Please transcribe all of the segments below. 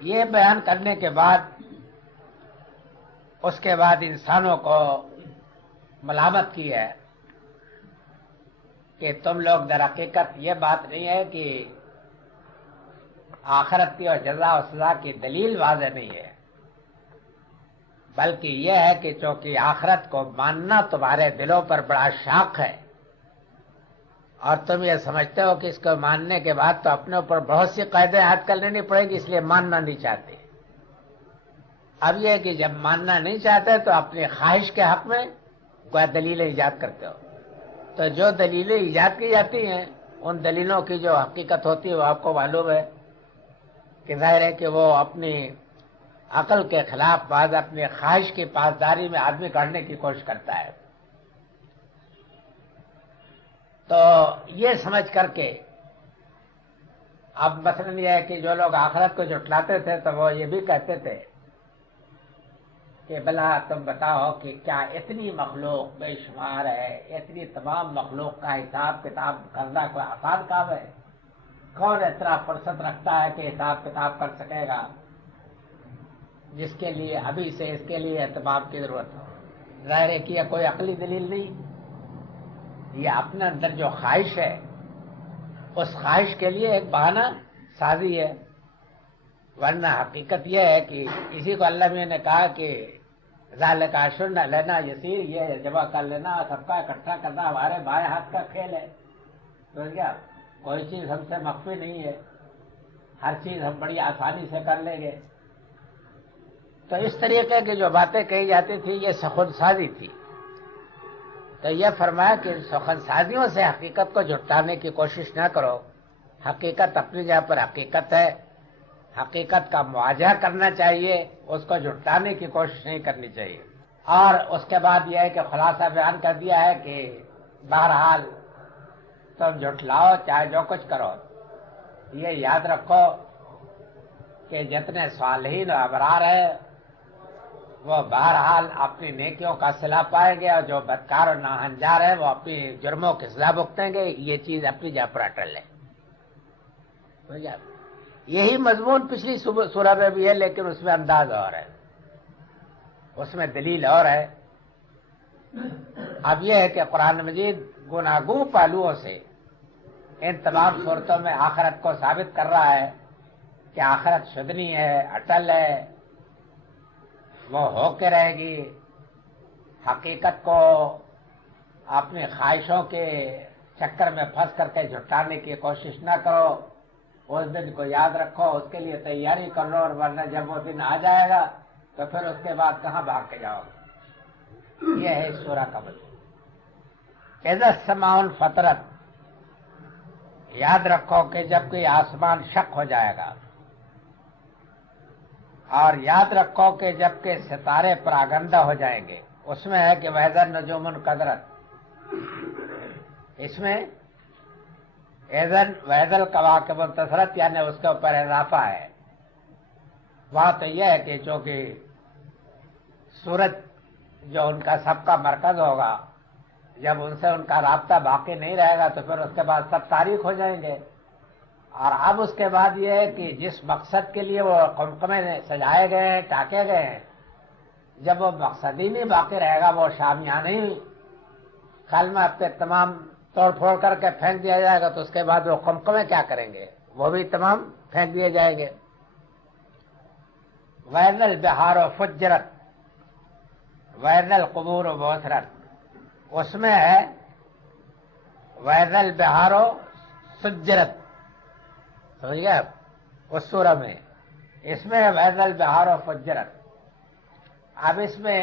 یہ بیان کرنے کے بعد اس کے بعد انسانوں کو ملامت کی ہے کہ تم لوگ در حقیقت یہ بات نہیں ہے کہ آخرت کی اور جزا و سزا کی دلیل واضح نہیں ہے، بلکہ یہ ہے کہ چونکہ آخرت کو ماننا تمہارے دلوں پر بڑا شاق ہے اور تم یہ سمجھتے ہو کہ اس کو ماننے کے بعد تو اپنے اوپر بہت سی قاعدے عائد کر لینی پڑے گی، اس لیے ماننا نہیں چاہتے۔ اب یہ کہ جب ماننا نہیں چاہتے تو اپنی خواہش کے حق میں کوئی دلیلیں ایجاد کرتے ہو، تو جو دلیلیں ایجاد کی جاتی ہیں ان دلیلوں کی جو حقیقت ہوتی ہے وہ آپ کو معلوم ہے کہ ظاہر ہے کہ وہ اپنی عقل کے خلاف بعض اپنی خواہش کی پاسداری میں آدمی کرنے کی کوشش کرتا ہے۔ تو یہ سمجھ کر کے اب مثلا یہ ہے کہ جو لوگ آخرت کو جھٹلاتے تھے تو وہ یہ بھی کہتے تھے کہ بھلا تم بتاؤ کہ کیا اتنی مخلوق بے شمار ہے، اتنی تمام مخلوق کا حساب کتاب کرنا کوئی آسان کام ہے؟ کون اتنا فرصت رکھتا ہے کہ حساب کتاب کر سکے گا جس کے لیے ابھی سے اس کے لیے اہتمام کی ضرورت ہے؟ ظاہر ہے کہ یہ کوئی عقلی دلیل نہیں، یہ اپنے اندر جو خواہش ہے اس خواہش کے لیے ایک بہانہ سازی ہے، ورنہ حقیقت یہ ہے کہ اسی کو اللہ نے کہا کہ ذالک عشر لینا یسیر، یہ جمع کر لینا سب کا اکٹھا کرنا ہمارے بائیں ہاتھ کا کھیل ہے۔ تو کیا کوئی چیز ہم سے مخفی نہیں ہے، ہر چیز ہم بڑی آسانی سے کر لیں گے۔ تو اس طریقے کی جو باتیں کہی جاتی تھی یہ سخن سازی تھی۔ تو یہ فرمایا کہ سخن سازیوں سے حقیقت کو جھٹلانے کی کوشش نہ کرو، حقیقت اپنی جگہ پر حقیقت ہے، حقیقت کا مواجہہ کرنا چاہیے، اس کو جھٹلانے کی کوشش نہیں کرنی چاہیے۔ اور اس کے بعد یہ ہے کہ خلاصہ بیان کر دیا ہے کہ بہرحال تم جھٹلاؤ چاہے جو کچھ کرو، یہ یاد رکھو کہ جتنے صالحین و ابرار ہیں وہ بہرحال اپنی نیکیوں کا صلہ پائیں گے، اور جو بدکار اور ناہنجار ہیں وہ اپنی جرموں کی سزا بھگتیں گے۔ یہ چیز اپنی جگہ پر اٹل ہے۔ یہی مضمون پچھلی سورہ میں بھی ہے، لیکن اس میں انداز اور ہے، اس میں دلیل اور ہے۔ اب یہ ہے کہ قرآن مجید گناگوں پہلوؤں سے ان تمام صورتوں میں آخرت کو ثابت کر رہا ہے کہ آخرت شدنی ہے، اٹل ہے، وہ ہو کے رہے گی۔ حقیقت کو اپنی خواہشوں کے چکر میں پھنس کر کے جھٹانے کی کوشش نہ کرو، اس دن کو یاد رکھو، اس کے لیے تیاری کر لو، اور ورنہ جب وہ دن آ جائے گا تو پھر اس کے بعد کہاں بھاگ کے جاؤ گے۔ یہ ہے اس سورہ کا مطلب۔ اذا السماء انفطرت، یاد رکھو کہ جب کوئی آسمان شق ہو جائے گا، اور یاد رکھو کہ جب کہ ستارے پراگندہ ہو جائیں گے۔ اس میں ہے کہ وَإِذَا النُّجُومُ انْكَدَرَتْ، اس میں وَإِذَا الْكَوَاكِبُ انتَثَرَتْ یعنی اس کے اوپر اضافہ ہے۔ وہاں تو یہ ہے کہ چونکہ سورج جو ان کا سب کا مرکز ہوگا، جب ان سے ان کا رابطہ باقی نہیں رہے گا تو پھر اس کے بعد سب تاریک ہو جائیں گے۔ اور اب اس کے بعد یہ ہے کہ جس مقصد کے لیے وہ قمقمے سجائے گئے ہیں، ٹاکے گئے ہیں، جب وہ مقصد ہی نہیں باقی رہے گا، وہ شامیانہ ہی کلمہ پہ تمام توڑ پھوڑ کر کے پھینک دیا جائے گا، تو اس کے بعد وہ قمقمے کیا کریں گے؟ وہ بھی تمام پھینک دیے جائیں گے۔ وَإِذَا الْبِحَارُ فُجِّرَتْ وَإِذَا الْقُبُورُ بُعْثِرَتْ، اس میں ہے وَإِذَا الْبِحَارُ سُجِّرَتْ، سمجھ گئے آپ؟ اس سورہ میں اس میں وَإِذَا الْبِحَارُ فُجِّرَتْ۔ اب اس میں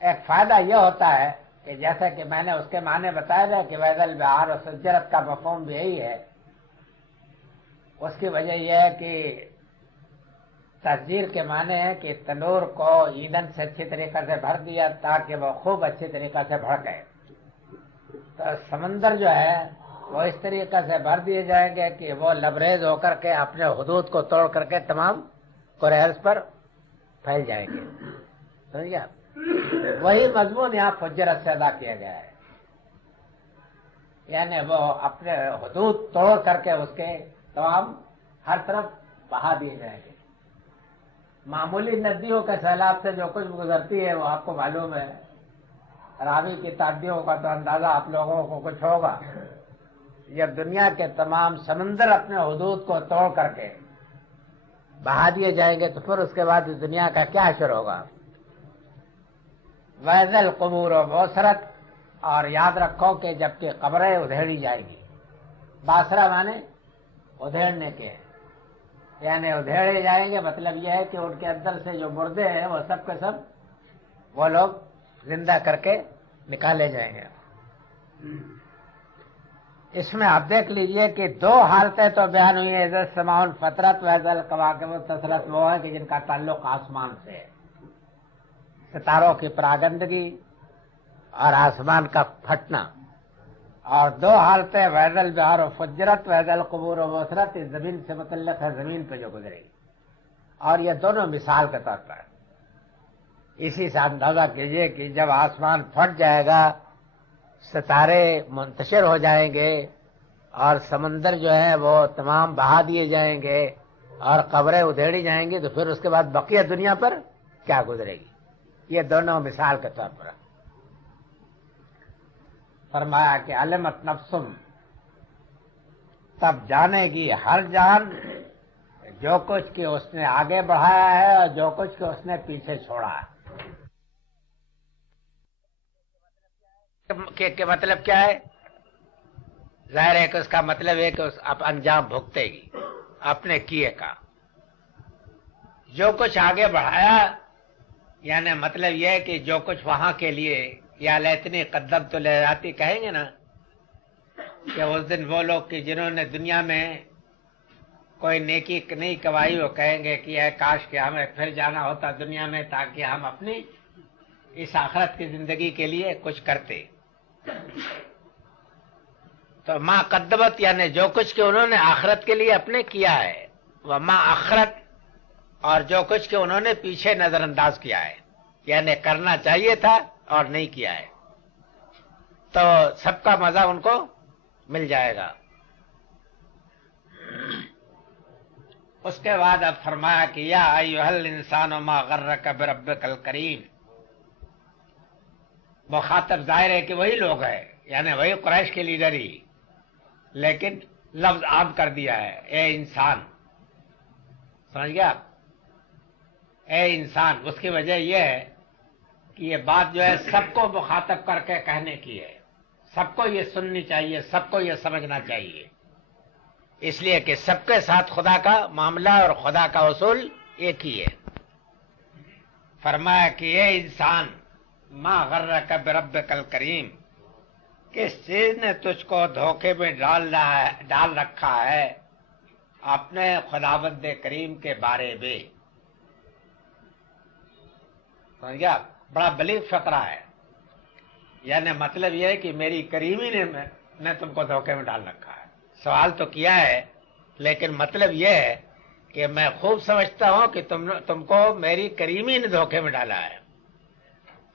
ایک فائدہ یہ ہوتا ہے کہ جیسا کہ میں نے اس کے معنی بتایا تھا کہ وَإِذَا الْبِحَارُ سُجِّرَتْ کا مفہوم بھی یہی ہے۔ اس کی وجہ یہ ہے کہ تسجیر کے معنی ہے کہ تنور کو ایندھن سے اچھی طریقے سے بھر دیا تاکہ وہ خوب اچھی طریقے سے بھڑکے۔ تو سمندر جو ہے وہ اس طریقے سے بھر دیے جائیں گے کہ وہ لبریز ہو کر کے اپنے حدود کو توڑ کر کے تمام کوریز پر پھیل جائیں گے۔ سمجھ گیا؟ وہی مضمون یہاں فجرت سے ادا کیا گیا ہے، یعنی وہ اپنے حدود توڑ کر کے اس کے تمام ہر طرف بہا دیے جائیں گے۔ معمولی ندیوں کے سیلاب سے جو کچھ گزرتی ہے وہ آپ کو معلوم ہے، راوی کی تعدیوں کا تو اندازہ آپ لوگوں کو کچھ ہوگا۔ جب دنیا کے تمام سمندر اپنے حدود کو توڑ کر کے بہا دیے جائیں گے تو پھر اس کے بعد اس دنیا کا کیا حشر ہوگا۔ وَإِذَا الْقُبُورُ بُعْثِرَتْ، اور یاد رکھو کہ جبکہ قبریں ادھیڑی جائیں گی، باسرہ مانے ادھیڑنے کے، یعنی ادھیڑے جائیں گے، مطلب یہ ہے کہ ان کے اندر سے جو مردے ہیں وہ سب کے سب وہ لوگ زندہ کر کے نکالے جائیں گے۔ اس میں آپ دیکھ لیجئے کہ دو حالتیں تو بیان ہوئی ہیں، اذا السماء انفطرت واذا الکواکب انتثرت، وہ ہے کہ جن کا تعلق آسمان سے ہے، ستاروں کی پراگندگی اور آسمان کا پھٹنا، اور دو حالتیں واذا البحار فجرت واذا القبور بعثرت، زمین سے متعلق ہے، زمین پہ جو گزرے گی، اور یہ دونوں مثال کے طور پر۔ اسی سے اندازہ کیجئے کہ جب آسمان پھٹ جائے گا، ستارے منتشر ہو جائیں گے اور سمندر جو ہے وہ تمام بہا دیے جائیں گے اور قبریں ادھیڑی جائیں گی، تو پھر اس کے بعد بقیہ دنیا پر کیا گزرے گی۔ یہ دونوں مثال کے طور پر۔ فرمایا کہ علمت نفسم، تب جانے گی ہر جان جو کچھ کہ اس نے آگے بڑھایا ہے اور جو کچھ کہ اس نے پیچھے چھوڑا ہے۔ کہ مطلب کیا ہے؟ ظاہر ہے کہ اس کا مطلب ہے کہ اب انجام بھگتے گی اپنے کیے کا۔ جو کچھ آگے بڑھایا یعنی مطلب یہ ہے کہ جو کچھ وہاں کے لیے، یا لیتنی قدمت لحیاتی کہیں گے نا، کہ اس دن وہ لوگ کہ جنہوں نے دنیا میں کوئی نیکی نہیں کمائی، وہ کہیں گے کہ اے کاش کہ ہمیں پھر جانا ہوتا دنیا میں تاکہ ہم اپنی اس آخرت کی زندگی کے لیے کچھ کرتے۔ تو ما قدمت یعنی جو کچھ کہ انہوں نے آخرت کے لیے اپنے کیا ہے، وہ ما اخرت، اور جو کچھ کہ انہوں نے پیچھے نظر انداز کیا ہے، یعنی کرنا چاہیے تھا اور نہیں کیا ہے، تو سب کا مزہ ان کو مل جائے گا۔ اس کے بعد اب فرمایا کہ یا ایھا الانسان ما غرک بربک الکریم، مخاطب ظاہر ہے کہ وہی لوگ ہیں، یعنی وہی قریش کے لیڈر ہی، لیکن لفظ عام کر دیا ہے، اے انسان، سمجھ گیا؟ اے انسان، اس کی وجہ یہ ہے کہ یہ بات جو ہے سب کو مخاطب کر کے کہنے کی ہے، سب کو یہ سننی چاہیے، سب کو یہ سمجھنا چاہیے، اس لیے کہ سب کے ساتھ خدا کا معاملہ اور خدا کا اصول ایک ہی ہے۔ فرمایا کہ اے انسان، ما غرک بربک الکریم، کس چیز نے تجھ کو دھوکے میں ڈال رکھا ہے اپنے خداوند کریم کے بارے میں۔ سمجھ گیا؟ بڑا بلیغ فقرہ ہے، یعنی مطلب یہ ہے کہ میری کریمی نے تم کو دھوکے میں ڈال رکھا ہے۔ سوال تو کیا ہے، لیکن مطلب یہ ہے کہ میں خوب سمجھتا ہوں کہ تم کو میری کریمی نے دھوکے میں ڈالا ہے،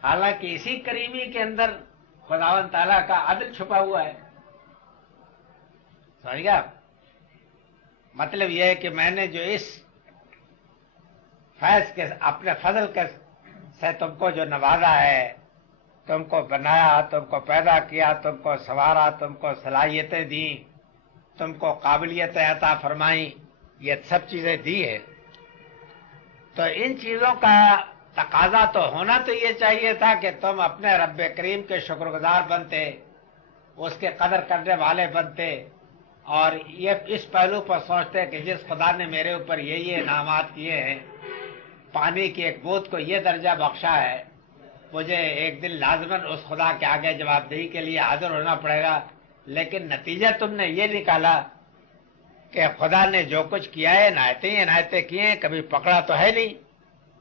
حالانکہ اسی کریمی کے اندر خداوند تعالیٰ کا عدل چھپا ہوا ہے۔ سمجھ گیا؟ مطلب یہ ہے کہ میں نے جو اس فیض کے اپنے فضل کے سے تم کو جو نوازا ہے، تم کو بنایا، تم کو پیدا کیا، تم کو سنوارا، تم کو صلاحیتیں دیں، تم کو قابلیتیں عطا فرمائیں، یہ سب چیزیں دی ہے، تو ان چیزوں کا تقاضا تو ہونا تو یہ چاہیے تھا کہ تم اپنے رب کریم کے شکر گزار بنتے، اس کے قدر کرنے والے بنتے، اور یہ اس پہلو پر سوچتے کہ جس خدا نے میرے اوپر یہ انعامات کیے ہیں، پانی کی ایک بوند کو یہ درجہ بخشا ہے، مجھے ایک دن لازماً اس خدا کے آگے جواب دہی کے لیے حاضر ہونا پڑے گا، لیکن نتیجہ تم نے یہ نکالا کہ خدا نے جو کچھ کیا ہے عنایتیں کی ہیں، کبھی پکڑا تو ہے نہیں،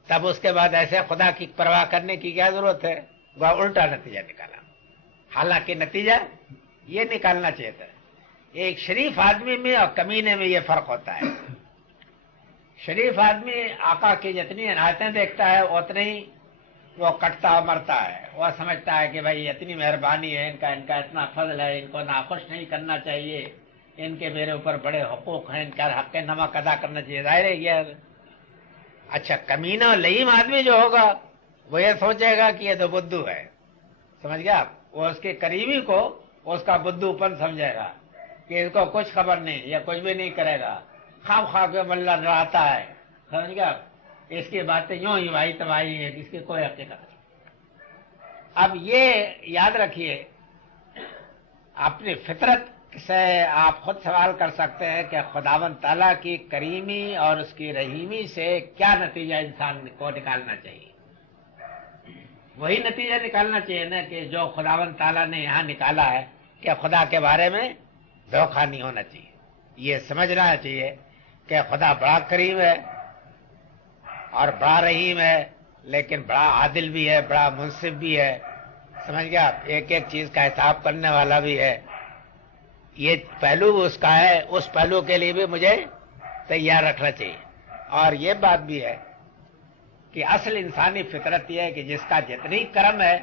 تب اس کے بعد ایسے خدا کی پرواہ کرنے کی کیا ضرورت ہے؟ وہ الٹا نتیجہ نکالا۔ حالانکہ نتیجہ یہ نکالنا چاہیے تھا، ایک شریف آدمی میں اور کمینے میں یہ فرق ہوتا ہے۔ شریف آدمی آقا کی جتنی عنایتیں دیکھتا ہے اتنے ہی وہ کٹتا اور مرتا ہے، وہ سمجھتا ہے کہ بھائی اتنی مہربانی ہے، ان کا اتنا فضل ہے، ان کو ناخوش نہیں کرنا چاہیے، ان کے میرے اوپر بڑے حقوق ہیں، ان کا حق نمک ادا کرنا چاہیے. ظاہر ہے یہ اچھا کمینہ لئیم آدمی جو ہوگا وہ یہ سوچے گا کہ یہ تو بدھو ہے، سمجھ گیا آپ. وہ اس کے قریبی کو اس کا بدھو پن سمجھے گا کہ اس کو کچھ خبر نہیں، یہ کچھ بھی نہیں کرے گا، خواہ کے ملا ڈراتا ہے، سمجھ گیا. اس کی باتیں یوں ہی بھائی تباہی ہے، جس کی کوئی حقیقت نہیں. اب یہ یاد رکھیے، اپنی فطرت سے آپ خود سوال کر سکتے ہیں کہ خداوند تعالیٰ کی کریمی اور اس کی رحیمی سے کیا نتیجہ انسان کو نکالنا چاہیے. وہی نتیجہ نکالنا چاہیے نا کہ جو خداوند تعالیٰ نے یہاں نکالا ہے کہ خدا کے بارے میں دھوکہ نہیں ہونا چاہیے. یہ سمجھنا چاہیے کہ خدا بڑا کریم ہے اور بڑا رحیم ہے، لیکن بڑا عادل بھی ہے، بڑا منصف بھی ہے، سمجھ گیا. ایک ایک چیز کا حساب کرنے والا بھی ہے. یہ پہلو اس کا ہے، اس پہلو کے لیے بھی مجھے تیار رکھنا چاہیے. اور یہ بات بھی ہے کہ اصل انسانی فطرت یہ ہے کہ جس کا جتنی کرم ہے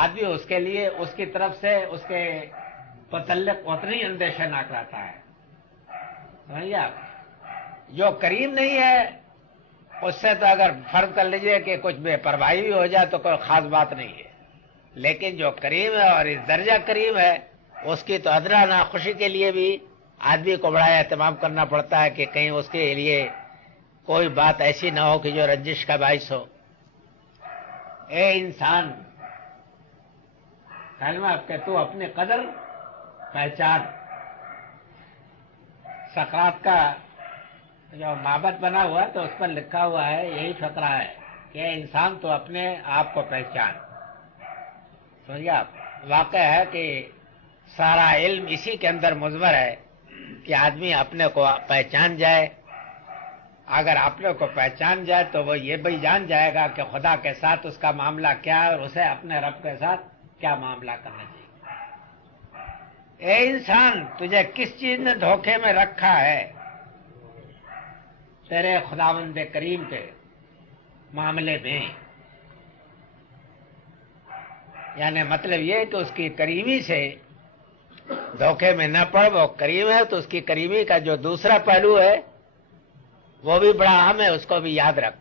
آدمی اس کے لیے اس کی طرف سے اس کے متعلق اتنی اندیشہ ناک رہتا ہے، سمجھیے آپ. جو کریم نہیں ہے اس سے تو اگر فرض کر لیجئے کہ کچھ بے پرواہی بھی ہو جائے تو کوئی خاص بات نہیں ہے، لیکن جو کریم ہے اور اس درجہ کریم ہے اس کی تو ادنا ناخوشی کے لیے بھی آدمی کو بڑا اہتمام کرنا پڑتا ہے کہ کہیں اس کے لیے کوئی بات ایسی نہ ہو کہ جو رنجش کا باعث ہو. اے انسان، کلمہ کہ تو اپنے قدر پہچان. سقراط کا جو معبد بنا ہوا ہے تو اس پر لکھا ہوا ہے یہی فقرہ ہے کہ اے انسان تو اپنے آپ کو پہچان. سمجھے آپ. واقع ہے کہ سارا علم اسی کے اندر مضمر ہے کہ آدمی اپنے کو پہچان جائے. اگر اپنے کو پہچان جائے تو وہ یہ بھی جان جائے گا کہ خدا کے ساتھ اس کا معاملہ کیا ہے اور اسے اپنے رب کے ساتھ کیا معاملہ کرنا چاہیے. اے انسان، تجھے کس چیز نے دھوکے میں رکھا ہے تیرے خداوند کریم کے معاملے میں. یعنی مطلب یہ کہ اس کی کریمی سے دھوکے میں نہ پڑ. وہ کریم ہے تو اس کی کریمی کا جو دوسرا پہلو ہے وہ بھی بڑا اہم ہے، اس کو بھی یاد رکھ.